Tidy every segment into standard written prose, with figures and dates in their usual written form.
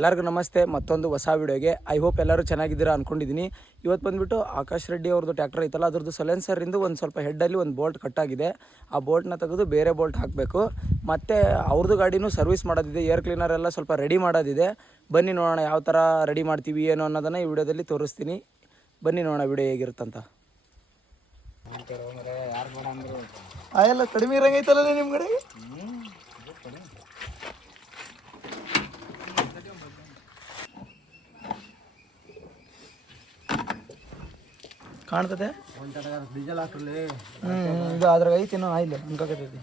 ಎಲ್ಲರಿಗೂ ನಮಸ್ತೆ, ಮತ್ತೊಂದು ಹೊಸ ವಿಡಿಯೋಗೆ. ಐ ಹೋಪ್ ಎಲ್ಲರೂ ಚೆನ್ನಾಗಿದ್ದೀರಾ ಅಂದ್ಕೊಂಡಿದ್ದೀನಿ. ಇವತ್ತು ಬಂದುಬಿಟ್ಟು ಆಕಾಶ್ ರೆಡ್ಡಿ ಅವ್ರದ್ದು ಟ್ರ್ಯಾಕ್ಟರ್ ಐತಲ್ಲ, ಅದ್ರದ್ದು ಸೈಲೆನ್ಸರಿಂದ ಒಂದು ಸ್ವಲ್ಪ ಹೆಡ್ಡಲ್ಲಿ ಒಂದು ಬೋಲ್ಟ್ ಕಟ್ಟಾಗಿದೆ. ಆ ಬೋಲ್ಟ್ನ ತೆಗೆದು ಬೇರೆ ಬೋಲ್ಟ್ ಹಾಕಬೇಕು. ಮತ್ತು ಅವ್ರದ್ದು ಗಾಡಿನೂ ಸರ್ವಿಸ್ ಮಾಡೋದಿದೆ, ಏರ್ ಕ್ಲೀನರ್ ಎಲ್ಲ ಸ್ವಲ್ಪ ರೆಡಿ ಮಾಡೋದಿದೆ. ಬನ್ನಿ ನೋಡೋಣ ಯಾವ ಥರ ರೆಡಿ ಮಾಡ್ತೀವಿ ಏನು ಅನ್ನೋದನ್ನು ಈ ವಿಡಿಯೋದಲ್ಲಿ ತೋರಿಸ್ತೀನಿ. ಬನ್ನಿ ನೋಡೋಣ ವಿಡಿಯೋ ಹೇಗಿರುತ್ತಂತ. ಎಲ್ಲ ಕಡಿಮೆ ಇರಂಗೈತಲ್ಲ ನಿಮ್ಮ ಕಡೆಗೆ. ಕಾಣ್ತದೆ ಡೀಸೆಲ್ ಹಾಕಲಿ. ಇದು ಅದ್ರಾಗ ಐತೇನೋ ಆಯಿಲ್ ಅನ್ಕೋತೈತಿ.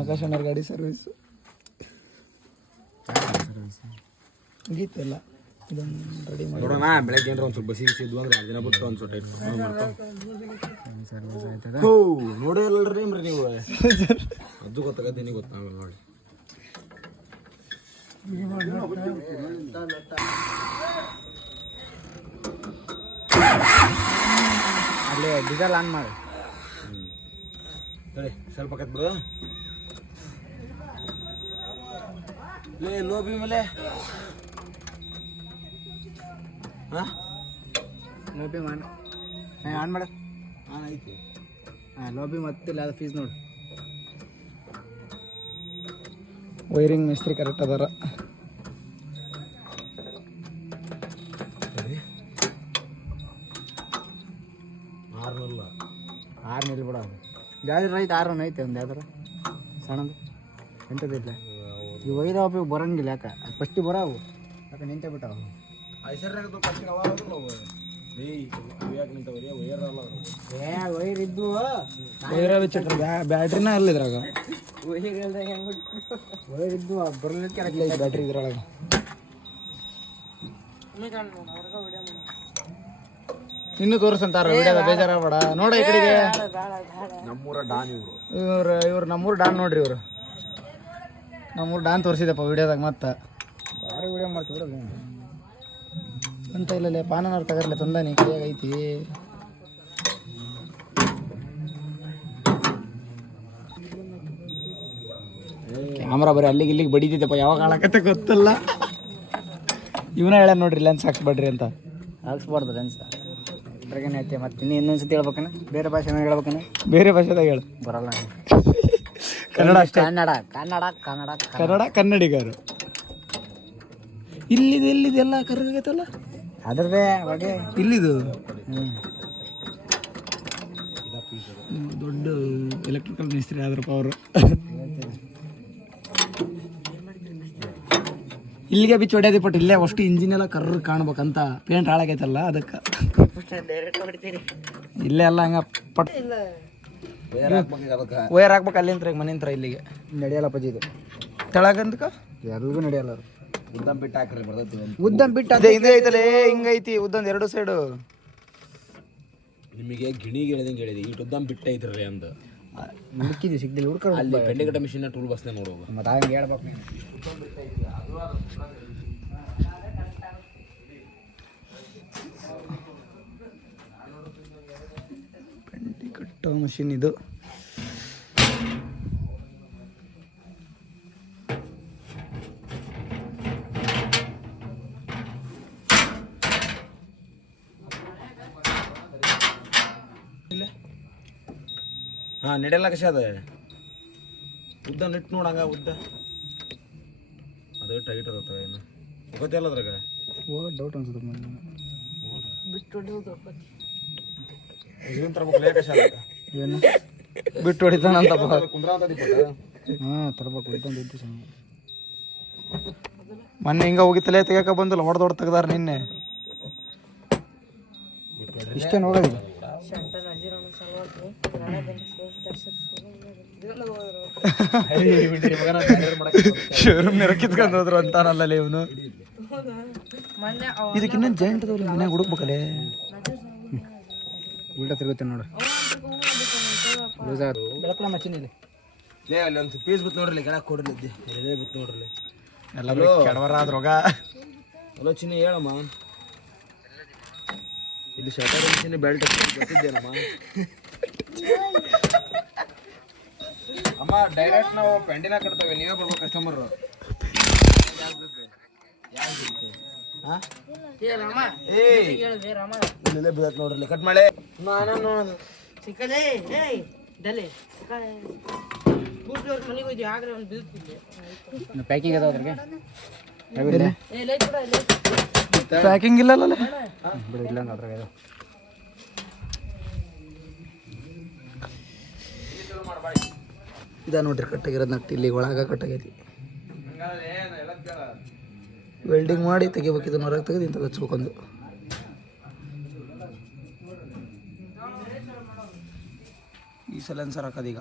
ಆಕಾಶ್ ಅಣ್ಣರ ಗಾಡಿ ಸರ್ವಿಸ್ ಮುಗೀತಲ್ಲ. ಇದನ್ನು ರೆಡಿ ಮಾಡಿ ನೋಡೋಣ. ಬೆಳಗ್ಗೆ ಏನಾರ ಒಂದು ಸ್ವಲ್ಪ ಬಸಿ ಇದ್ದು ಅಂದ್ರೆ ದಿನ ಬಿಟ್ಟು ಒಂದು ಸ್ವಲ್ಪ ನೋಡೇ ಅಲ್ಲರಿ ನೀವು. ಅದು ಗೊತ್ತಾಗತ್ತೆ, ನಿನಗೆ ಗೊತ್ತಾಗ ನೋಡಿ. ಅಲ್ಲಿ ಡೀಸೆಲ್ ಆನ್ ಮಾಡಿ ಹೇಳಿ. ಸ್ವಲ್ಪ ಕತ್ ಬಿಡು. ಲೋ ಬಿ ಮೇಲೆ ಹಾಂ ಲೋಬಿ ಮಾಡ ಆನ್ ಮಾಡ. ಹಾಂ ಐತಿ. ಹಾಂ ಲೋಬಿ ಮತ್ತಿಲ್ಲ, ಅದು ಫೀಸ್ ನೋಡಿ. ವೈರಿಂಗ್ ಮಿಸ್ತ್ರಿ ಕರೆಕ್ಟ್ ಅದಾರ. ಆರ್ನಲ್ಲ ಆರು ನಿಲ್ ಬಿಡ. ಯಾವ್ದು ಐತೆ? ಆರು ಐತೆ ಒಂದು ಯಾವ್ದಾರ ಸಣ್ಣದು ಎಂಟದಿಲ್ಲ. ಈ ಒಯ್ದವ ಬರಂಗಿಲ್ಲ. ಯಾಕೆ ಫಸ್ಟಿಗೆ ಬರಾವು, ಯಾಕೆ ನಿಂತೆ ಬಿಟ್ಟಾವ. ವೈರ್ ಇದ್ದು ಬ್ಯಾಟ್ರಿನ ಅಲ್ಲ ಇದ್ರಾಗ. ವೈರ್ ಇದ್ದು ಬರ್ಲಿಕ್ಕೆ ಬ್ಯಾಟ್ರಿ ಇದ್ರೊಳಗೆ. ಇನ್ನು ತೋರಿಸಂತಾರ ವಿಡಿಯೋದ, ಬೇಜಾರಾಗಬೇಡ. ನೋಡ ಈ ಕಡೆಗೆ. ನಮ್ಮೂರ ಡಾನ್ ಇವ್ರು ನಮ್ಮೂರು ಡಾನ್ ನೋಡ್ರಿ. ಇವರು ನಮ್ಮೂರು ಡಾನ್ ತೋರಿಸಿದಪ್ಪ ವಿಡಿಯೋದಾಗ. ಮತ್ತೆ ಭಾರಿ ವಿಡಿಯೋ ಮಾಡ್ತೀವಿ ಅಂತ. ಇಲ್ಲ ಪಾನನವ್ರು ತಗರ್ಲೆ ತಂದಾನಿ, ಕೈಯಾಗ ಐತಿ. ಕ್ಯಾಮ್ರಾ ಬರೀ ಅಲ್ಲಿಗೆ ಇಲ್ಲಿಗೆ ಬಡಿತೈತಪ್ಪ. ಯಾವಾಗ ಹಾಳಕತ್ತೆ ಗೊತ್ತಲ್ಲ. ಇವನ ಹೇಳ ನೋಡ್ರಿ ಲೆನ್ಸ್ ಹಾಕ್ಸ್ಬೇಡ್ರಿ ಅಂತ. ಹಾಕ್ಸ್ಬಾರ್ದು ಲೆನ್ಸ್ ಅದ್ರಾಗೇನೆ ಐತೆ. ಮತ್ತೆ ಇನ್ನೊಂದ್ಸತಿ ಹೇಳ್ಬೇಕನ, ಬೇರೆ ಭಾಷೆನ ಹೇಳ್ಬೇಕನ. ಬೇರೆ ಭಾಷೆದಾಗ ಹೇಳು, ಬರಲ್ಲ. ಕನ್ನಡ ಅಷ್ಟೇ. ಕನ್ನಡ ಕನ್ನಡ ಕನ್ನಡ ಕನ್ನಡ ಕನ್ನಡಿಗರು. ಇಲ್ಲಿದೆಲ್ಲ ಕರ್ಗಾಗೈತಲ್ಲ ಅದ್ರದ್ದೇ ಬಗ್ಗೆ. ಇಲ್ಲಿದು ದೊಡ್ಡ ಎಲೆಕ್ಟ್ರಿಕಲ್ ಮಿಸ್ತ್ರಿ ಆದ್ರಪ್ಪ ಅವರು. ಇಲ್ಲಿಗೆ ಬಿಚ್ಚು ಹೊಡ್ಯೋದಿ ಪಟ್ಟು. ಇಲ್ಲೇ ಅಷ್ಟು ಇಂಜಿನ್ ಎಲ್ಲ ಕರ್ರ ಕಾಣ್ಬೇಕಂತ. ಪೇಂಟ್ ಹಾಳಾಗೈತಲ್ಲ ಅದಕ್ಕೆ. ಇಲ್ಲೇ ಎಲ್ಲ ಹಂಗ ಪಟ್ ವೈರ್ ಹಾಕ್ಬೇಕು ಅಲ್ಲಿಂತ್ರ ಮನೆಂತ್ರ ಇಲ್ಲಿಗೆ ನಡೆಯಲ್ಲ ಪಜಿ. ಇದು ತೆಳಗಂತಕ ಎಲ್ರಿಗೂ ನಡೆಯಲ್ಲ. ಉದ್ದಂ ಬಿಟ್ಟು ಹಾಕ್ರಿ ಬರ್ತೈತಿ. ಉದ್ದಂ ಬಿಟ್ಟು ಅದೇ ಇದೇ ಐತಲೇ, ಹಿಂಗೈತಿ ಉದ್ದೊಂದು ಎರಡು ಸೈಡು. ನಿಮಗೆ ಗಿಣಿಗೆ ಹೇಳಿದಂಗೆ ಹೇಳಿದೆ. ಇಟ್ಟು ಉದ್ದಂ ಬಿಟ್ಟು ಐತ್ರಿ ಅಂದ ಮುಕ್ಕಿದ್ವಿ ಸಿಗ್ದಿಲ್ಲ. ಹುಡ್ಕೊಂಡು ಅಲ್ಲಿ ಬೆಂಡೆಗಟ್ಟ ಮಿಷಿನ್ ಟೂಲ್ ಬಸ್ನೇ ನೋಡುವ. ಮತ್ತೆ ಹಂಗೆ ಹೇಳ್ಬೇಕು. ಪೆಂಡಿ ಕಟ್ಟೋ ಮಷಿನ್ ಇದು. ಹಾಂ ನಡೆಯಲ್ಲ ಕಷ. ಅದ ಉದ್ದ ನೆಟ್ ನೋಡಂಗ ಉದ್ದ ಅದು ಟೈಟ್ ಅದ. ಏನು ಗೊತ್ತಿಲ್ಲ ಅದ್ರಾಗ. ಡೌಟ್ ಅನ್ಸುತ್ತೆ. ಏನು ಬಿಟ್ಟು ಹೊಡಿತಾನಂತಪ್ಪ. ಹಾಂ ತರ್ಬೇಕು. ಇದ್ದಂದು ಮೊನ್ನೆ ಹಿಂಗೆ ಹೋಗಿತ್ತಲೇ ತೆಗಿಯಕ ಬಂದಿಲ್ಲ. ಹೊಡೆದೊಡ್ಡ ತೆಗ್ದಾರ ನಿನ್ನೆ. ಇಷ್ಟೇ ನೋಡೋದು. ಶೋರೂಮ್ ಕಿತ್ಕೊಂಡು ಹೋದ್ರು ಅಂತಾನಲ್ಲ ಇವನು. ಇದಕ್ಕಿನ್ನ ಜಾಯಿಂಟ್ ಅದಾವಲ್ಲ, ಮನ್ಯಾಗ ಹುಡುಕ್ಬೇಕಲ್ಲೇ. ಉಲ್ಟಾ ತಿರುಗುತ್ತೆ ನೋಡು. ಬೆಳಕಲ್ಲ ಮಚ್ಚಿನಿಲ್ಲ ಲೇ ಅಲ್ಲಿ ಒಂದು ಪೀಸ್ ಬಿತ್ತು ನೋಡ್ರಿ ಕೆಳಗೆ ಕೊಡ್ಲಿದ್ದೆ ಎಲ್ಲೇ ಬಿತ್ತು ನೋಡ್ರಿ ಎಲ್ಲರೂ ಕೆಡವರ ಆದ್ರೋಗ ಹಲೋ ಚಿನ್ನಿ ಹೇಳಮ್ಮ ಇಲ್ಲಿ ಶಟರ್ ಚಿನ್ನಿ ಬೆಲ್ಟ್ ಗೊತ್ತಿದ್ದೇನಮ್ಮ ಅಮ್ಮ ಡೈರೆಕ್ಟ್ ನಾವು ಪೆಂಡಿನ ಕಟ್ತೇವೆ ನೀವೇ ಬರ್ಬೇಕು ಕಸ್ಟಮರ್ ಇಲ್ಲೇ ಬೀಳತ್ ನೋಡ್ರಿ ಕಟ್ ಮಾಡಿ ಪ್ಯಾಕಿಂಗ್ ಅದಾವ ಅದ್ರಾಗೆ ಪ್ಯಾಕಿಂಗ್ ಇಲ್ಲಲ್ಲ ಬಿಡು ಇಲ್ಲ ಅದ್ರಾಗ ಇದ ನೋಡ್ರಿ ಕಟ್ಟಾಗಿರೋದು ನಟ್ಟು ಇಲ್ಲಿ ಒಳಗ ಕಟ್ಟಾಗೈತಿ ವೆಲ್ಡಿಂಗ್ ಮಾಡಿ ತೆಗಿಬೇಕು ಇದನ್ನ ಹೊರಗೆ ತೆಗೆದು ಇಂಥದ್ದು ಹಚ್ಬೇಕೊಂದು ಈ ಸೈಲೆನ್ಸರ್ ಹಾಕೋದೀಗ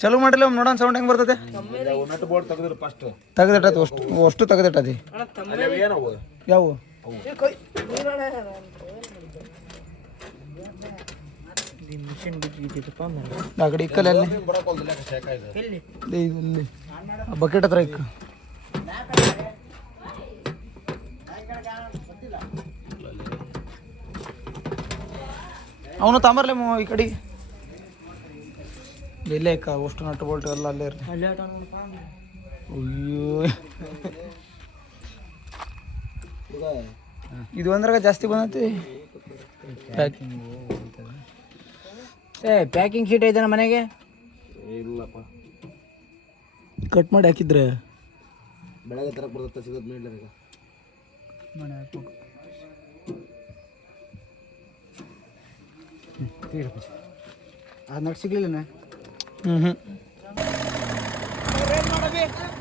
ಚಲೋ ಮಾಡಿಲ್ಲ ನೋಡೋಣ ಸೌಂಡ್ ಹೆಂಗೆ ಬರ್ತದೆ ನಟ್ ಬೋರ್ಡ್ ತೆಗೆದ್ರು ಫಸ್ಟ್ ತೆಗೆದಿಟ್ಟತಿ ಅಷ್ಟು ತೆಗೆದಿಟ್ಟತಿ ಏನವು ಯಾವ ಆ ಕಡೆ ಇಕ್ಕಲ್ಲಿ ಇಲ್ಲಿ ಬಕೆಟ್ ಹತ್ರ ಇಕ್ಕ ಅವನು ತಾಂಬರ್ಲೆ ಈ ಕಡೆಗೆ ಇಲ್ಲೇ ಇಕ್ಕ ಅಷ್ಟು ನಟ್ಟು ಬೋಲ್ಟ್ ಎಲ್ಲ ಅಲ್ಲೇ ಇರ್ಲಿ ಅಯ್ಯೋ ಇದು ಅಂದ್ರಾಗ ಜಾಸ್ತಿ ಬಂದೈತಿ ಪ್ಯಾಕಿಂಗ್ ಶೀಟ್ ಐತೆ ನಮ್ಮ ಮನೆಗೆ ಇಲ್ಲಪ್ಪ ಕಟ್ ಮಾಡಿ ಹಾಕಿದ್ರೆ ಬೆಳಗ್ಗೆ ತರಕ್ಕೆ ಬರ್ತದೆ ಸಿಗೋದು ಮೇಡ್ಲ ಈಗ ಮನೆ ಹಾಕ್ಬೇಕು ಅದು ನಟ್ಟು ಸಿಗ್ಲಿಲ್ಲ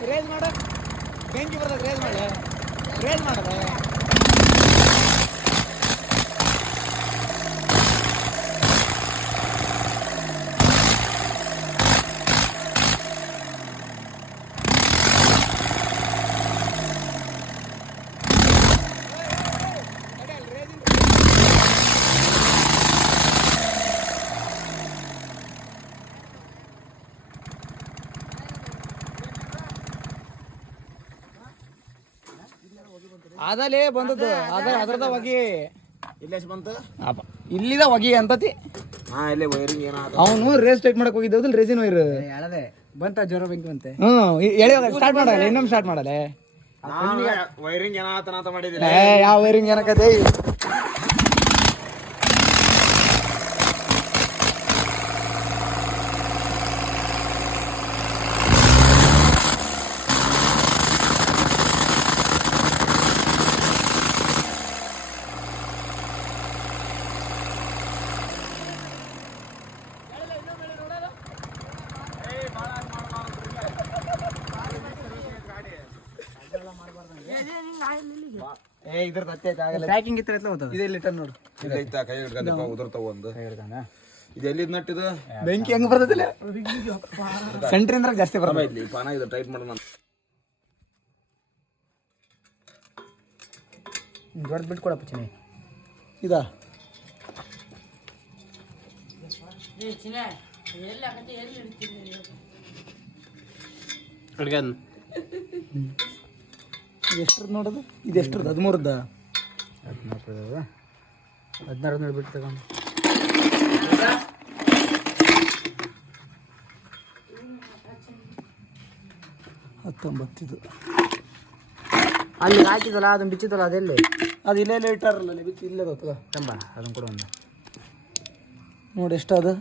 ರೇಸ್ ಮಾಡ ಬೆಂಕಿ ಬರ್ತದೆ ರೇಸ್ ಮಾಡದ ಅದಲೇ ಬಂದದ್ದು ಅದ್ರದ ಹೊಗೆ ಇಲ್ಲೇ ಬಂತು ಇಲ್ಲಿದ ಹೊಗೆ ಅಂತತಿ ಇಲ್ಲೇ ವೈರಿಂಗ್ ಏನಾದ ಅವನು ರೇಸ್ ಟೈಟ್ ಮಾಡಕ್ ಹೋಗಿದ್ದಲ್ಲ ರೇಸಿನ್ ವೈರ್ ಹೇಳದೆ ಬಂತ ಜ್ವರ ಬೆಂಕಿ ಬಂತೆ ಸ್ಟಾರ್ಟ್ ಮಾಡಲ್ಲ ಇನ್ನೊಮ್ಮೆ ಸ್ಟಾರ್ಟ್ ಮಾಡಲ್ಲ ವೈರಿಂಗ್ ಏನಾತನ ಮಾಡಿದಿಲ್ಲ ಯಾವ ವೈರಿಂಗ್ ಏನಕತೆ ಇದ್ರ ಪ್ಯಾಕಿಂಗ್ ಇತ್ತು ಇದೆ ಲಿಟರ್ ನೋಡು ಇದೈತಾ ಕೈ ಹಿಡ್ಕದಪ್ಪ ಉದುರ್ತಾವ ಒಂದು ಇದು ಎಲ್ಲಿದ್ ನಟ್ ಇದು ಬೆಂಕಿ ಹೆಂಗ್ ಬರ್ತದಿಲ್ಲ ಸೆಂಟ್ರಿಂದ ಜಾಸ್ತಿ ಬರಲ್ಲ ಇಲ್ಲಿ ಪಾನ ಇದು ಟೈಟ್ ಮಾಡೋಣ ದೊಡ್ಡ ಬಿಟ್ಟು ಕೊಡಪ್ಪ ಚಿನಿ ಇದಾ ಎಷ್ಟ್ರದ್ದು ನೋಡೋದು ಇದು ಎಷ್ಟ್ರದ್ದು 13ದ 16 ಬಿಟ್ಟು ತಗೊಂಡು ಹತ್ತೊಂಬತ್ತಿದು ಅಲ್ಲಿ ಹಾಕಿದಲ್ಲ ಅದನ್ನ ಬಿಚ್ಚಿದಲ್ಲ ಅದೆಲ್ಲಿ ಅದು ಇಲ್ಲೇ ಇಟ್ಟಾರಲ್ಲ ಬಿಚ್ಚಿ ಇಲ್ಲೇ ಗೊತ್ತದ ತಂಬ ಅದನ್ನು ಕೂಡ ಒಂದು ನೋಡಿ ಎಷ್ಟದು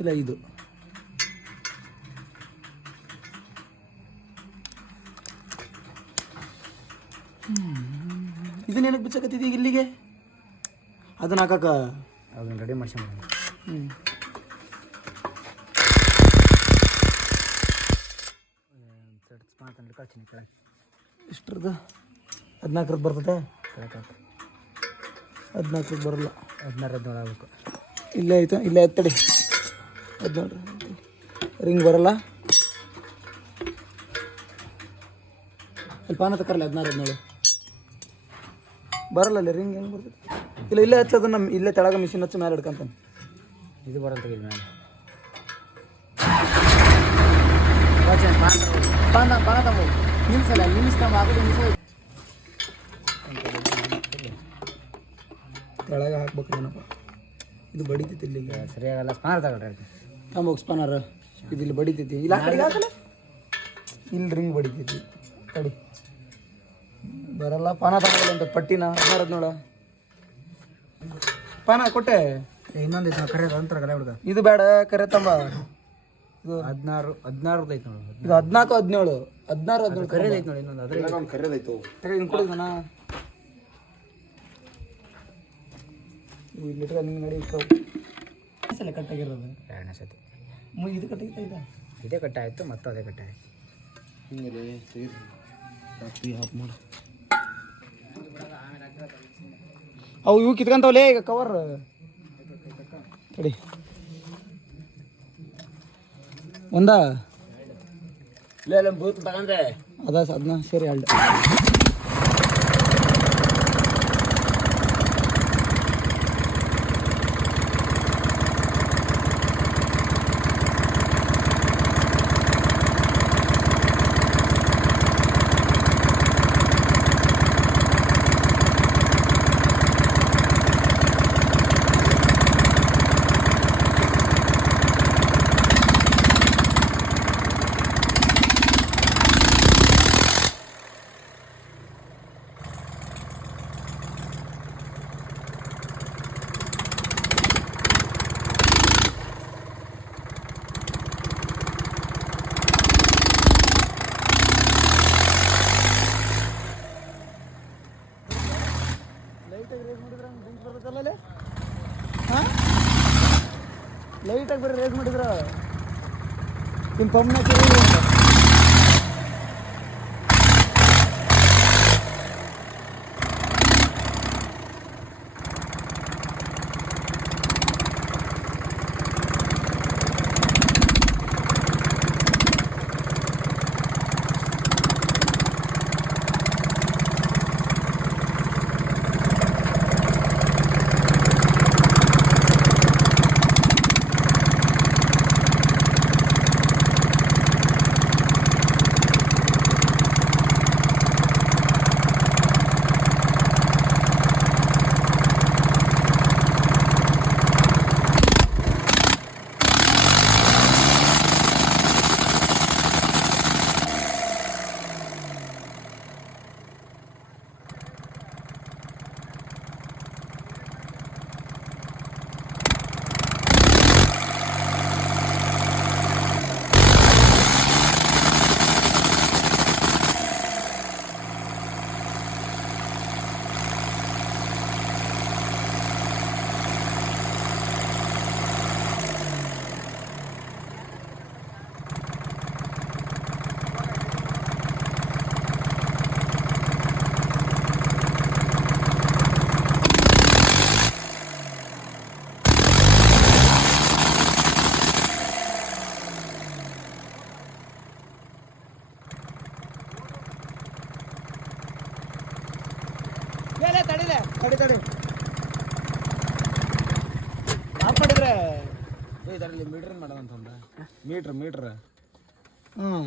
ಇಲ್ಲ ಇದು ಇದನ್ನ ಏನಕ್ಕೆ ಬಿಚ್ಚಕತ್ತಿದ್ದೀ ಇಲ್ಲಿಗೆ ಅದನ್ನ ಹಾಕಕ್ಕ ಅದನ್ನ ರೆಡಿ ಮಾಡ್ಸ್ಕೊಂಡು ಎಷ್ಟ್ರದ್ದು 14 ಬರ್ತದೆ 14 ಬರಲ್ಲ 16 ಆಗಬೇಕು ಇಲ್ಲೇ ಆಯ್ತು ಇಲ್ಲೇ ಎತ್ತಡಿ 16 ರಿಂಗ್ ಬರಲ್ಲ ಅಲ್ಲಿ ಪಾನ ತಕರಲ್ಲ 16 ಬರಲ್ಲ ಅಲ್ಲಿ ರಿಂಗ್ ಹೆಂಗೆ ಬರ್ತದೆ ಇಲ್ಲ ಇಲ್ಲೇ ಹಚ್ಚೋದು ನಮ್ಮ ಇಲ್ಲೇ ತೆಳಗ ಮಿಷಿನ್ ಹಚ್ಚಿ ಮೇಲೆ ಹಿಡ್ಕೊಂತಾನೆ ಇದು ಬರಲ್ಲ ತೆಗಿಲ್ ಮೇಲೆ ಪಾನ ತಗೋ ನಿಲ್ಸಲ್ಲ ನಿಲ್ಲಿಸ್ತಾವ ಆಗಲಿ ನಿಲ್ಸ ತೆಳಗ ಹಾಕ್ಬೇಕು ಏನಪ್ಪ ಇದು ಬಡಿತೈತಿ ಇಲ್ಲಿಗೆ ಸರಿಯಾಗಲ್ಲ ಸ್ಪಾನರ್ ತಗೊಳ್ರಿ ಹೋಗಿ ಸ್ಪಾನರ್ ಇದು ಇಲ್ಲಿ ಬಡಿತೈತಿ ಇಲ್ಲ ಆ ಕಡೆಗೆ ಹಾಕಲ್ಲ ಇಲ್ಲಿ ರಿಂಗ್ ಬಡಿತೈತಿ ತಡಿ ಬರಲ್ಲ ಪಾನ ತಗೊಳ್ಳಲ್ಲ ಅಂತ ಪಟ್ಟಿನ 16 ನೋಡ ಪಾನ ಕೊಟ್ಟೆ ಇನ್ನೊಂದು ಐತೆ ಕರೆ ಅಂತರ ಕರೆ ಹುಡುಗ ಇದು ಬೇಡ ಕರೆ ತಂಬ ಇದು 16 ಐತೆ ನೋಡಿ ಇದು 14 17 ಕರೆ ಐತೆ ನೋಡಿ ಇನ್ನೊಂದು ಅದ್ರ ಕರೆದೈತು ಕೊಡಿದನ ಇಲ್ಲಿ ನಿನ್ನ ಗಾಡಿ ಸಲ ಕಟ್ಟಾಗಿರೋದು ಎರಡನೇ ಸತಿ ಇದು ಕಟ್ಟಾಗಿತ್ತ ಇಲ್ಲ ಇದೇ ಕಟ್ಟ ಆಯಿತು ಮತ್ತು ಅದೇ ಕಟ್ಟ ಆಯಿತು ಹಿಂಗೆ ಆಫ್ ಮಾಡು ಅವು ಇವು ಕಿತ್ಕೊಂತವಲೇ ಈಗ ಕವರ್ ತಡಿ ಒಂದ ಬೂತ್ ತಗೊಂಡ್ರೆ ಅದನ್ನ ಸೇರಿ 2 ಲೈಟಾಗಿ ಬರೀ ರೇಸ್ ಮಾಡಿದ್ರ ನಿಮ್ಮ ಪಂಪ್ನ ತಡಿ ಆಫ್ ಮಾಡಿದ್ರೆ ಇದರಲ್ಲಿ ಮೀಟ್ರ್ ಮಾಡೋದಂತಂದ ಮೀಟ್ರ್ ಹ್ಞೂ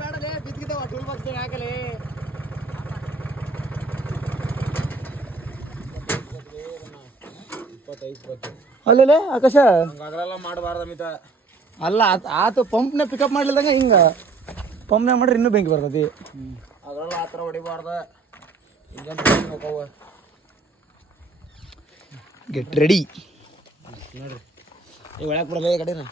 ಬೇಡಲೇ ಬಿದ್ದಿದ್ದಾವ ಟೂಲ್ ಬಾಕ್ಸ್ ಹಾಕಲೇ ಅಲ್ಲೇ ಆಕಾಶ ಹಂಗಾಗಲ್ಲ ಮಾಡಬಾರ್ದ ಮಿತ ಅಲ್ಲ ಆತು ಪಂಪ್ನ ಪಿಕಪ್ ಮಾಡ್ಲಿಲ್ದಂಗ ಹಿಂಗ ಪಂಪ್ನ ಮಾಡ್ರೆ ಇನ್ನೂ ಬೆಂಕಿ ಬರ್ತೈತಿ ಅದ್ರಲ್ಲ ಆ ಥರ ಹೊಡಿಬಾರ್ದ ಇಂಜನ್ ಹೋಗವ ಗೆಟ್ ರೆಡಿ ನೋಡ್ರಿ ಈಗ ಒಳಗೆ ಬಿಡಲೇ ಕಡೆನ